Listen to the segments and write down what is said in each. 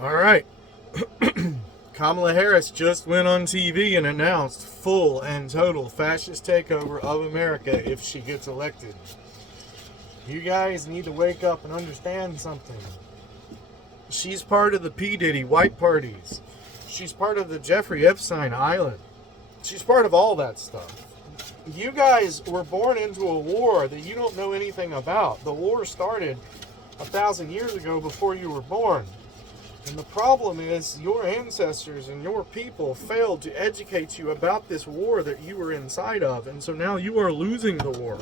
All right. Kamala Harris just went on TV and announced full and total fascist takeover of America if she gets elected. You guys need to wake up and understand something. She's part of the P. Diddy white parties. She's part of the Jeffrey Epstein Island. She's part of all that stuff. You guys were born into a war that you don't know anything about. The war started 1,000 years ago before you were born. And the problem is your ancestors and your people failed to educate you about this war that you were inside of. And so now you are losing the war.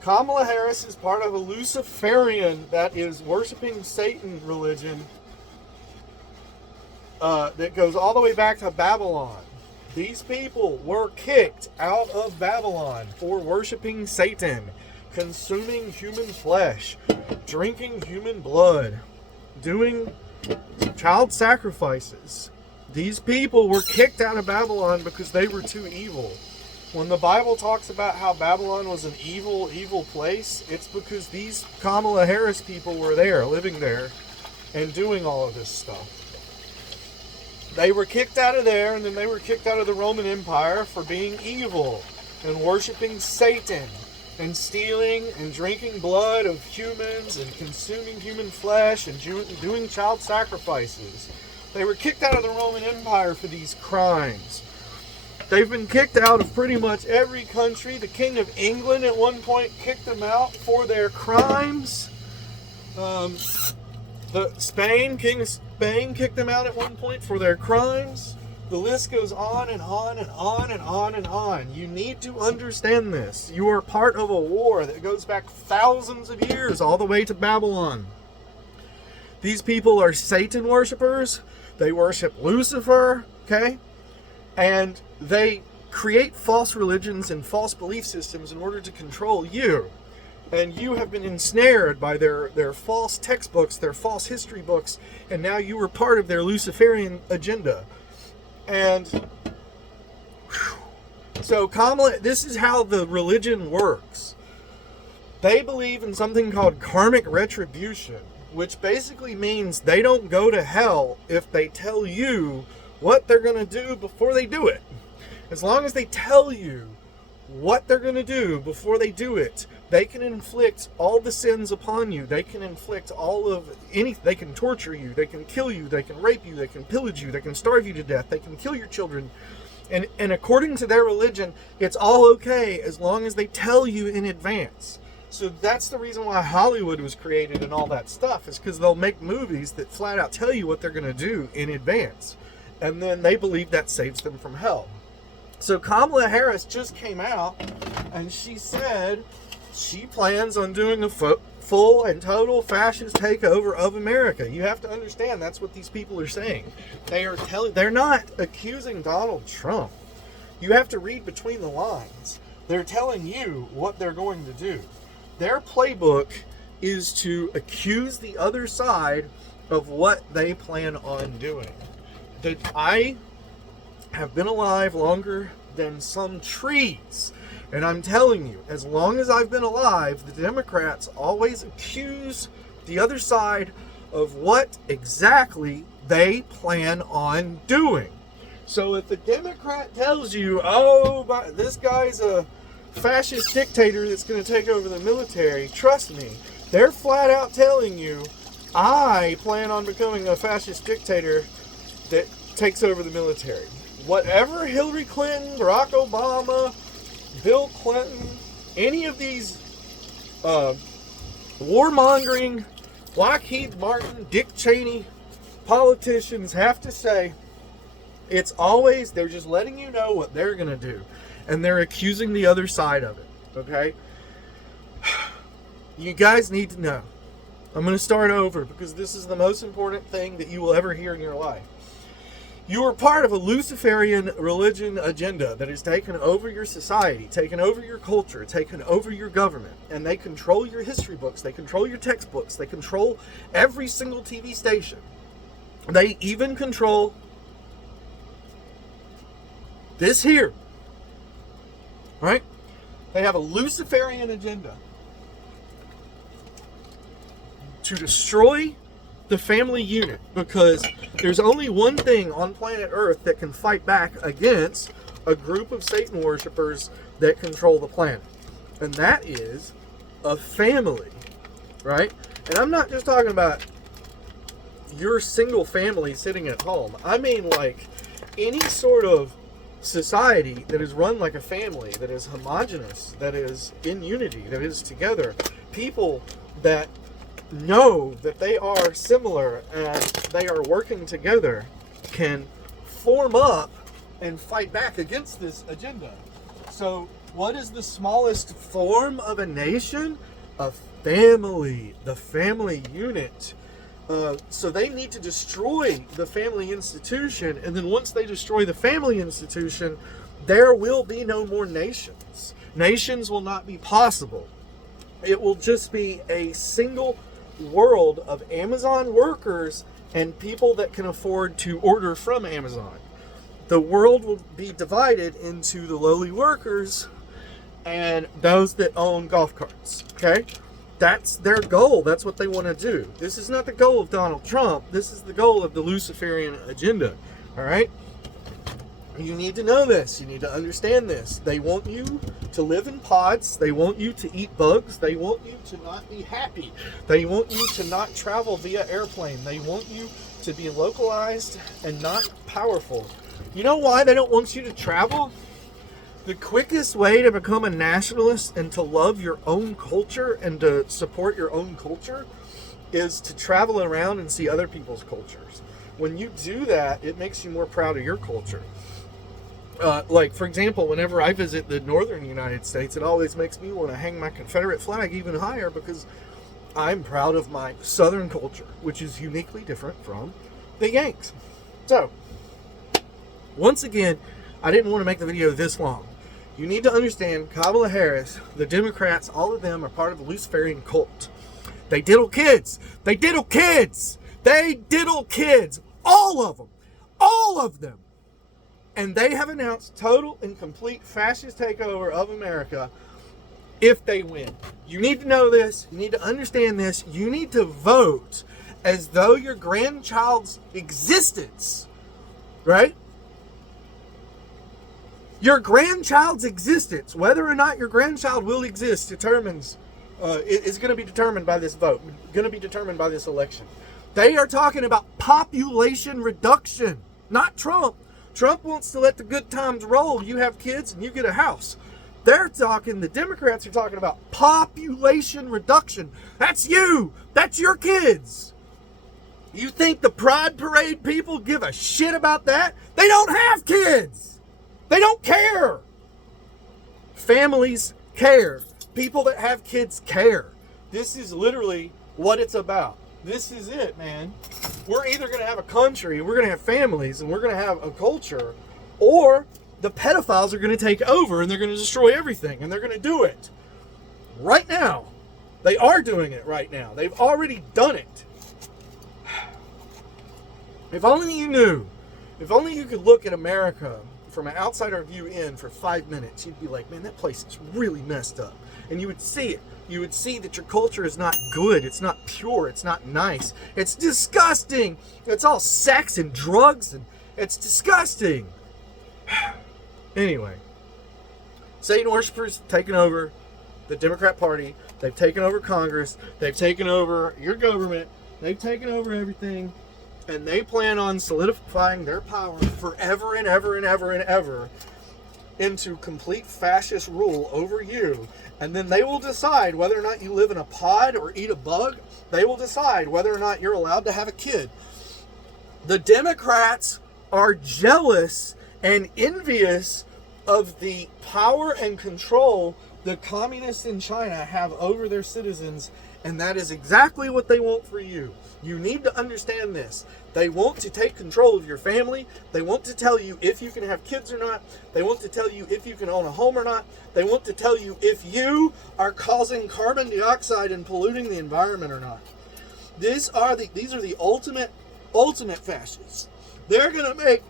Kamala Harris is part of a Luciferian, that is worshiping Satan religion that goes all the way back to Babylon. These people were kicked out of Babylon for worshiping Satan, consuming human flesh, drinking human blood, doing child sacrifices. These people were kicked out of Babylon because they were too evil. When the Bible talks about how Babylon was an evil, evil place, it's because these Kamala Harris people were there, living there, and doing all of this stuff. They were kicked out of there, and then they were kicked out of the Roman Empire for being evil and worshiping Satan and stealing and drinking blood of humans and consuming human flesh and doing child sacrifices. They were kicked out of the Roman Empire for these crimes. They've been kicked out of pretty much every country. The King of England at one point kicked them out for their crimes. King of Spain kicked them out at one point for their crimes. The list goes on and on and on and on and on. You need to understand this. You are part of a war that goes back thousands of years, all the way to Babylon. These people are Satan worshipers. They worship Lucifer, okay? And they create false religions and false belief systems in order to control you. And you have been ensnared by their false textbooks, their false history books, and now you are part of their Luciferian agenda. And so Kamala, this is how the religion works. They believe in something called karmic retribution, which basically means they don't go to hell if they tell you what they're going to do before they do it. As long as they tell you what they're going to do before they do it, they can inflict all the sins upon you. They can inflict all of any. They can torture you. They can kill you. They can rape you. They can pillage you. They can starve you to death. They can kill your children. And according to their religion, it's all okay as long as they tell you in advance. So that's the reason why Hollywood was created and all that stuff, is because they'll make movies that flat out tell you what they're going to do in advance. And then they believe that saves them from hell. So Kamala Harris just came out and she said she plans on doing a full and total fascist takeover of America. You have to understand that's what these people are saying. They're not accusing Donald Trump. You have to read between the lines. They're telling you what they're going to do. Their playbook is to accuse the other side of what they plan on doing. I have been alive longer than some trees. And I'm telling you, as long as I've been alive, the Democrats always accuse the other side of what exactly they plan on doing. So if the Democrat tells you, oh, this guy's a fascist dictator that's going to take over the military, trust me, they're flat out telling you, I plan on becoming a fascist dictator that takes over the military. Whatever Hillary Clinton, Barack Obama, Bill Clinton, any of these warmongering, Lockheed Martin, Dick Cheney politicians have to say, it's always, they're just letting you know what they're going to do. And they're accusing the other side of it, okay? You guys need to know. I'm going to start over because this is the most important thing that you will ever hear in your life. You are part of a Luciferian religion agenda that has taken over your society, taken over your culture, taken over your government, and they control your history books, they control your textbooks, they control every single TV station. They even control this here, right? They have a Luciferian agenda to destroy the family unit, because there's only one thing on planet Earth that can fight back against a group of Satan worshipers that control the planet, and that is a family, right? And I'm not just talking about your single family sitting at home. I mean, like, any sort of society that is run like a family, that is homogenous, that is in unity, that is together, people that know that they are similar and they are working together, can form up and fight back against this agenda. So what is the smallest form of a nation? A family, the family unit. So they need to destroy the family institution, and then once they destroy the family institution, there will be no more nations. Nations will not be possible. It will just be a single world of Amazon workers and people that can afford to order from Amazon. The world will be divided into the lowly workers and those that own golf carts, okay? That's their goal. That's what they want to do. This is not the goal of Donald Trump. This is the goal of the Luciferian agenda, all right? You need to know this. You need to understand this. They want you to live in pods. They want you to eat bugs. They want you to not be happy. They want you to not travel via airplane. They want you to be localized and not powerful. You know why they don't want you to travel? The quickest way to become a nationalist and to love your own culture and to support your own culture is to travel around and see other people's cultures. When you do that, it makes you more proud of your culture. Like, for example, whenever I visit the northern United States, it always makes me want to hang my Confederate flag even higher because I'm proud of my southern culture, which is uniquely different from the Yanks. So, once again, I didn't want to make the video this long. You need to understand Kamala Harris, the Democrats, all of them are part of the Luciferian cult. They diddle kids. They diddle kids. They diddle kids. All of them. All of them. And they have announced total and complete fascist takeover of America if they win. You need to know this. You need to understand this. You need to vote as though your grandchild's existence, right? Your grandchild's existence, whether or not your grandchild will exist, determines, is going to be determined by this vote, going to be determined by this election. They are talking about population reduction, not Trump. Trump wants to let the good times roll. You have kids and you get a house. They're talking, the Democrats are talking about population reduction. That's you. That's your kids. You think the Pride Parade people give a shit about that? They don't have kids. They don't care. Families care. People that have kids care. This is literally what it's about. This is it, man. We're either going to have a country, we're going to have families, and we're going to have a culture, or the pedophiles are going to take over and they're going to destroy everything, and they're going to do it right now. They are doing it right now. They've already done it. If only you knew. If only you could look at America from an outsider view in for 5 minutes, you'd be like, man, that place is really messed up. And you would see it. You would see that your culture is not good. It's not pure. It's not nice. It's disgusting. It's all sex and drugs, and it's disgusting. Anyway, Satan worshipers taking over the Democrat Party. They've taken over Congress. They've taken over your government. They've taken over everything. And they plan on solidifying their power forever and ever and ever and ever into complete fascist rule over you. And then they will decide whether or not you live in a pod or eat a bug. They will decide whether or not you're allowed to have a kid. The Democrats are jealous and envious of the power and control the communists in China have over their citizens, and that is exactly what they want for you. You need to understand this. They want to take control of your family. They want to tell you if you can have kids or not. They want to tell you if you can own a home or not. They want to tell you if you are causing carbon dioxide and polluting the environment or not. These are the ultimate fascists. They're going to make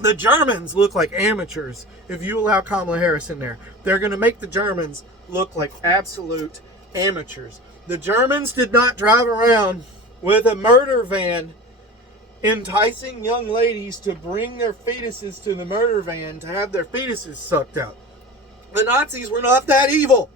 the Germans look like amateurs if you allow Kamala Harris in there. They're going to make the Germans look like absolute amateurs. The Germans did not drive around with a murder van, enticing young ladies to bring their fetuses to the murder van to have their fetuses sucked out. The Nazis were not that evil.